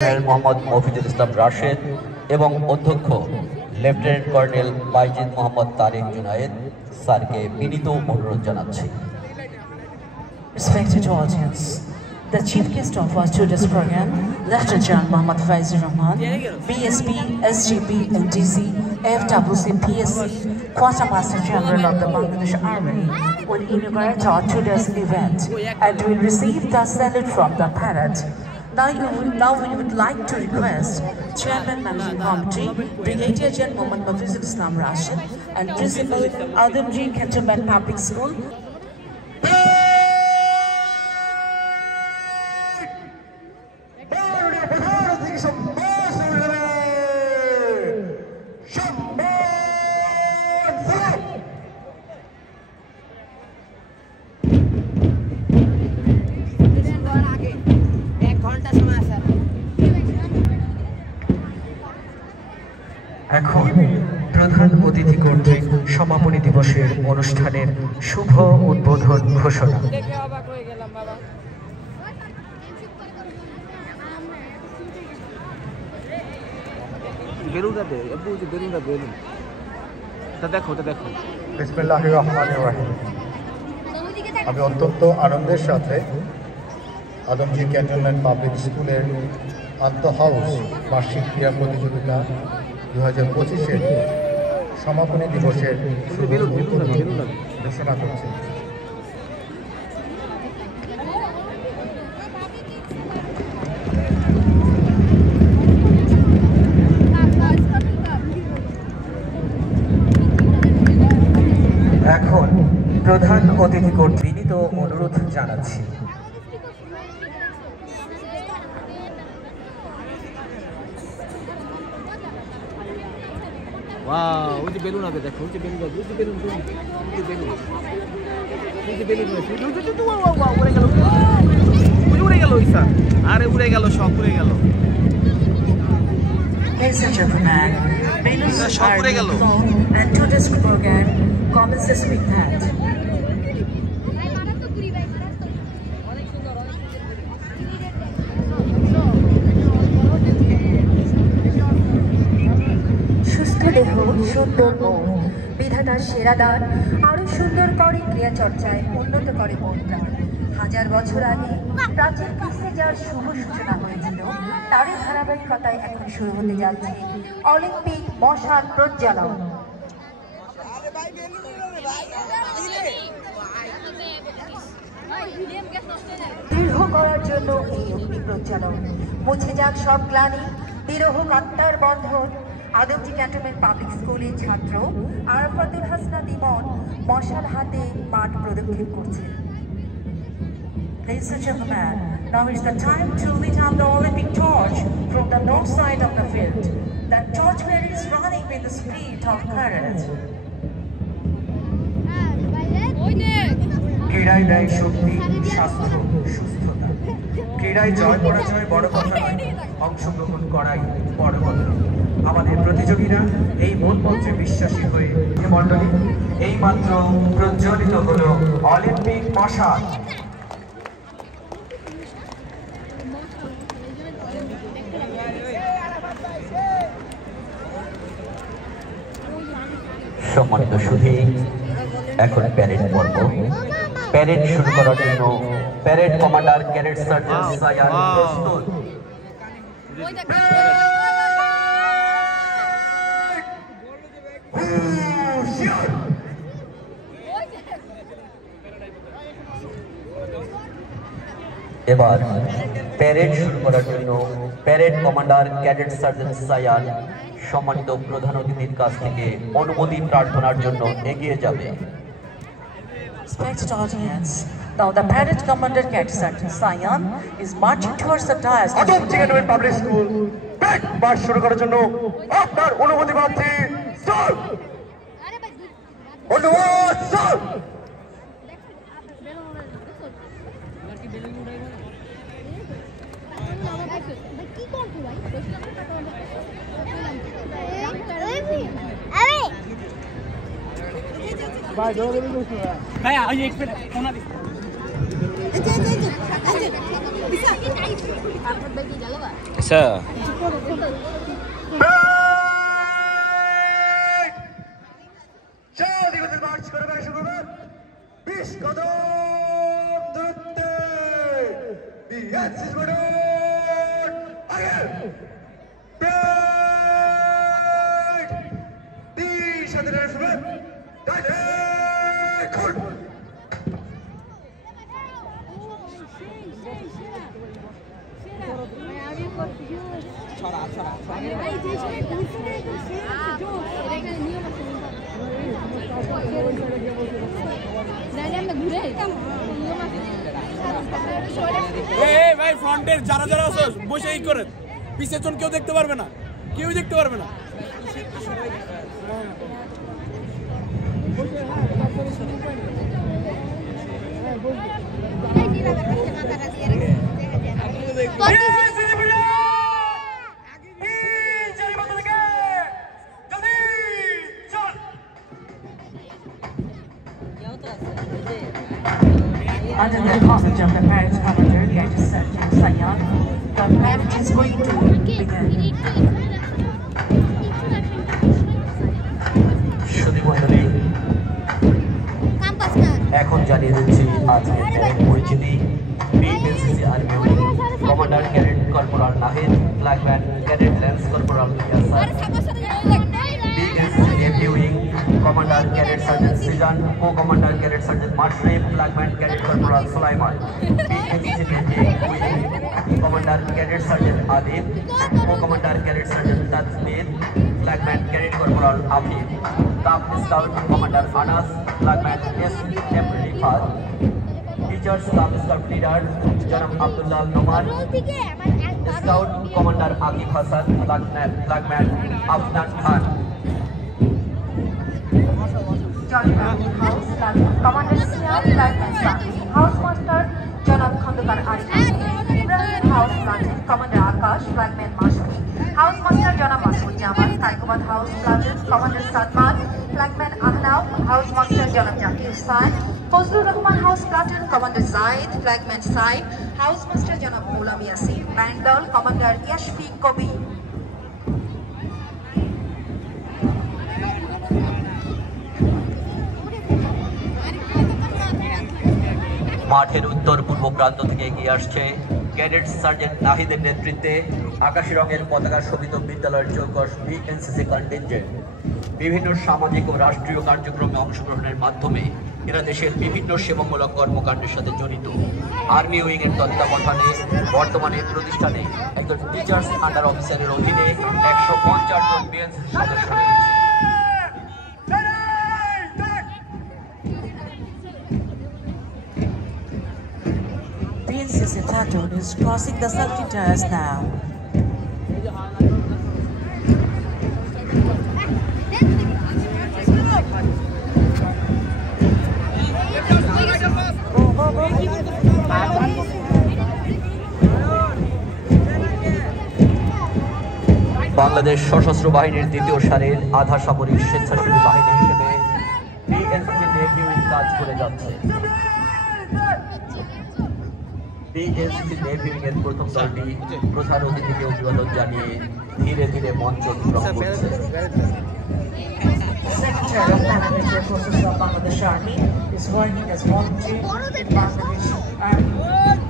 মোহাম্মদ মফিজুল ইসলাম রাশেদ এবং অধ্যক্ষ lieutenant colonel Bayezid Mohammad Tarique Junaid স্যারকে বিনীত অনুরোধ জানাচ্ছি। Respected audience, the chief guest of our today's program, Lieutenant General Muhammad Faizur Rahman, BSP, SGP, MDC, FWC, PSC, Quartermaster General of the Bangladesh Army, will inaugurate our today's event and will receive the salute from the parade. Now we would like to request Chairman Managing Committee, Brigadier General Muhammad Mafizul Islam Rashid and Principal Adamji Cantonment Public School. এখন প্রধান অতিথি কর্তৃক সমাপনী দিবসের অনুষ্ঠানের শুভ উদ্বোধন ঘোষণা। বিসমিল্লাহির রহমানির রহিম। আমি অত্যন্ত আনন্দের সাথে আদমজি ক্যান্টনমেন্ট পাবলিক স্কুলের আন্তঃহাউস বার্ষিক ক্রীড়া প্রতিযোগিতা 2025-এর সমাপনী দিবসের ঘোষণা করছি। এখন প্রধান অতিথি কর্তৃক বিনীত অনুরোধ জানাচ্ছি। ওই যে বেলুন আগে দেখো, ওই যে বেলুন, ওই যে বেলুন, ওই যে বেলুন, ওই যে বেলুন, উড়ে গেল, উড়ে গেল, আরে উড়ে গেল, সব উড়ে গেল, Ladies and gentlemen, balloons are being flown and today's program commences with that. সুস্থ দেহ সুন্দর মন, বিধাতার সেরা দান আরো সুন্দর করে ক্রিয়া চর্চায় উন্নত করে মনটা। হাজার বছর আগে প্রাচীন গ্রীসে যার শুভ সূচনা হয়েছিল, তারই ধারাবাহিকতায় এখন শুরু হতে যাচ্ছে অলিম্পিক মশাল প্রজ্বলন। দৃঢ় করার জন্য এই অগ্নি প্রজ্বলন, মুছে যাক সব গ্লানি, বিরহ আত্মার বন্ধন। আদমজি ক্যান্টনমেন্ট পাবলিক স্কুলের ছাত্র আরাফাতুল হাসনা দিমন মশাল হাতে মাঠ প্রদক্ষিণ করছে। Ladies and gentlemen, now is the time to lit up the Olympic torch from the north side of the field. The torch bearer is running with the spirit of courage. ক্রীড়ায় দেয় শক্তি, স্বাস্থ্য, সুস্থতা। ক্রীড়ায় জয় পরাজয় বড় কথা নয়, অংশগ্রহণ করাই বড় কথা। আমাদের প্রতিযোগীরা এই মূল মন্ত্রে বিশ্বাসী হয়ে মণ্ডলী এই মাত্র প্রজ্বলিত হল অলিম্পিক মশাল। সম্মানিত সুধী, এখন প্যারেড পর্ব। প্যারেড শুরু করার জন্য parade commander cadet sergeant Sayan প্রস্তুত। এবার প্যারেড শুরু করার জন্য parade commander cadet sergeant Sayan সম্মানিত প্রধান অতিথির কাছ থেকে অনুমতি প্রার্থনার জন্য এগিয়ে যাবে। Respected audience, now the parade commander Cadet Sergeant Sayan is marching towards the dais. Adamjee cantonment public school back March শুরু করার জন্য আপনার অনুমতি প্রার্থী স্যার। ধন্যবাদ স্যার। ভাই, ওই এক মিনিট ফোন দিই। আচ্ছা মার্চ করে শুরু করবেন 20 কদম দূরত্বে বিএনসিসি আগে সাথে শুরু ভাই ফ্রন্টের যারা যারা আছে বসে ই করেন পিছের জন কেউ দেখতে পারবে না কেউ দেখতে পারবে না Under the command of the Paris Commander, Gadget Sergeant Sayan, the parade is going to begin. সুধীমণ্ডলী, এখন জানিয়ে দিচ্ছি আজকের প্যারেড পরিচিতি। BNCC army commander cadet corporal Nahid, flagman cadet lance corporal Yasar, BNCC navy wing commander cadet sergeant Sijan, co commander cadet sergeant Mashraf, flagman cadet corporal Sulaiman, BNCC navy wing commander cadet sergeant Adib, co commander cadet sergeant Tajmir, flagman cadet corporal Afif, staff scout commander Anas, flagman S M. Rifat, teacher staff scout leader জনাব Abdullah Noman, scout commander Akib Hasan, flagman Afnan Khan. Commander Siam, Lieutenant Saki, House Master Janab Khandukar Arif, Ibrahim House Sergeant Commander Akash, Flagman Mashki, House Master Janab Masud Jaman, Taikubad House Sergeant Commander Sadman, Flagman Ahnaf, House Master Janab Jakir Sain, Fazlur Rahman House Platoon Commander Zaid, Flagman Saib, House Master Janab Ghulam Yassin, Bandal Commander Yashfi Kobi. মাঠের উত্তর পূর্ব প্রান্ত থেকে এগিয়ে আসছে cadet sergeant নাহিদের নেতৃত্বে আকাশী রঙের পতাকা শোভিত বিদ্যালয়ের চৌকস বিএনসিসি কন্টিনজেন্ট। বিভিন্ন সামাজিক ও রাষ্ট্রীয় কার্যক্রমে অংশগ্রহণের মাধ্যমে এরা দেশের বিভিন্ন সেবামূলক কর্মকাণ্ডের সাথে জড়িত। আর্মি উইং এর তত্ত্বাবধানে বর্তমানে প্রতিষ্ঠানে একজন টিচার্স আন্ডার অফিসারের অধীনে 150 জন বিএনসিসি সদস্য রয়েছে। BNCC platoon is crossing the safety tires now. Bangladesh সশস্ত্র বাহিনীর দ্বিতীয় সারির আধা সামরিক স্বেচ্ছাসেবী বাহিনী হিসেবে বিএনসিসি নেভি উইং কাজ করে যাচ্ছে। বিএনসিসি নেভি উইং এর প্রথম দলটি প্রধান অতিথিকে অভিবাদন জানিয়ে ধীরে ধীরে মঞ্চ অতিক্রম করছে। Secretary of Paramilitary Forces of Bangladesh Army is working as volunteer in Bangladesh Army.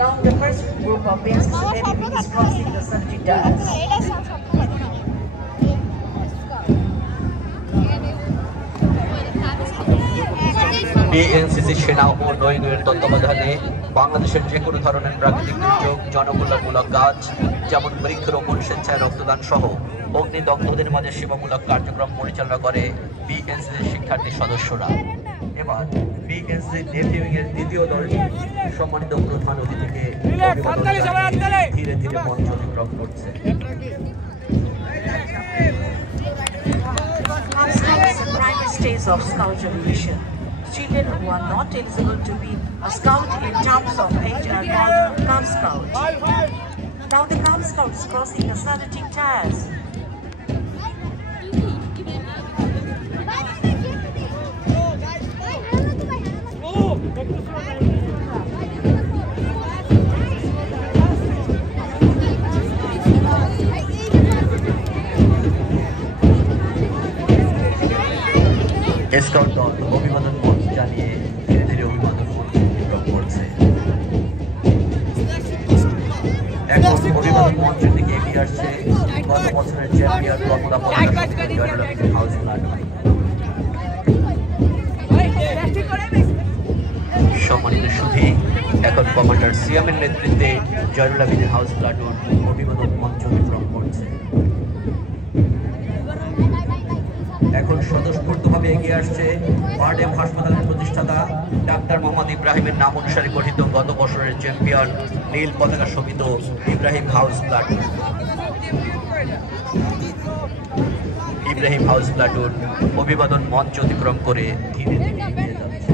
Now the first group of BNCC Navy is crossing the safety tires. BNCC সেনা ও নৌবাহিনীর তত্ত্বাবধানে বাংলাদেশের যে কোনো ধরনের প্রাকৃতিক দুর্যোগ, জনকল্যাণমূলক কাজ যেমন বৃক্ষরোপণ, স্বেচ্ছায় রক্তদান সহ অগ্নিদগ্ধদের মাঝে সেবামূলক কার্যক্রম পরিচালনা করে বিএনসিসির শিক্ষার্থী সদস্যরা। এবার বিএনসিসি নেভি উইং এর দ্বিতীয় দলটি সম্মানিত প্রধান অতিথিকে অভিবাদন জানিয়ে ধীরে ধীরে মঞ্চ অতিক্রম করছে। Scouts are primary stage of Scout evolution. Children who are not eligible to be a Scout in terms of age are called Cub Scout. Now the Cub Scout is crossing the sanitary tires. Scout দল অভিবাদন মঞ্চ জানিয়ে ধীরে ধীরে অভিবাদন মঞ্চ অতিক্রম করছে। এখন অভিবাদন মঞ্চের দিকে এগিয়ে আসছে গত বছরের চ্যাম্পিয়ন তথা জয়নুল আবেদিন হাউস প্লাটুন। সম্মানিত সুধী, এখন কমান্ডার সিয়ামের নেতৃত্বে জয়নুল আবেদিন হাউস প্লাটুন অভিবাদন মঞ্চ অতিক্রম করছে। এখন স্বতঃস্ফূর্তভাবে এগিয়ে আসছে বারডেম হাসপাতালের প্রতিষ্ঠাতা ডাক্তার মোহাম্মদ ইব্রাহিমের নাম অনুসারে গঠিত গত বছরের চ্যাম্পিয়ন নীল পতাকা শোভিত Ibrahim house platoon. Ibrahim house platoon অভিবাদন মঞ্চ অতিক্রম করে ধীরে ধীরে এগিয়ে যাচ্ছে।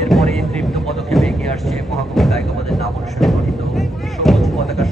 এরপরে তৃপ্ত পদক্ষেপে এগিয়ে আসছে মহাকবি গায়কবাদের নাম অনুসারে গঠিত সবুজ পতাকা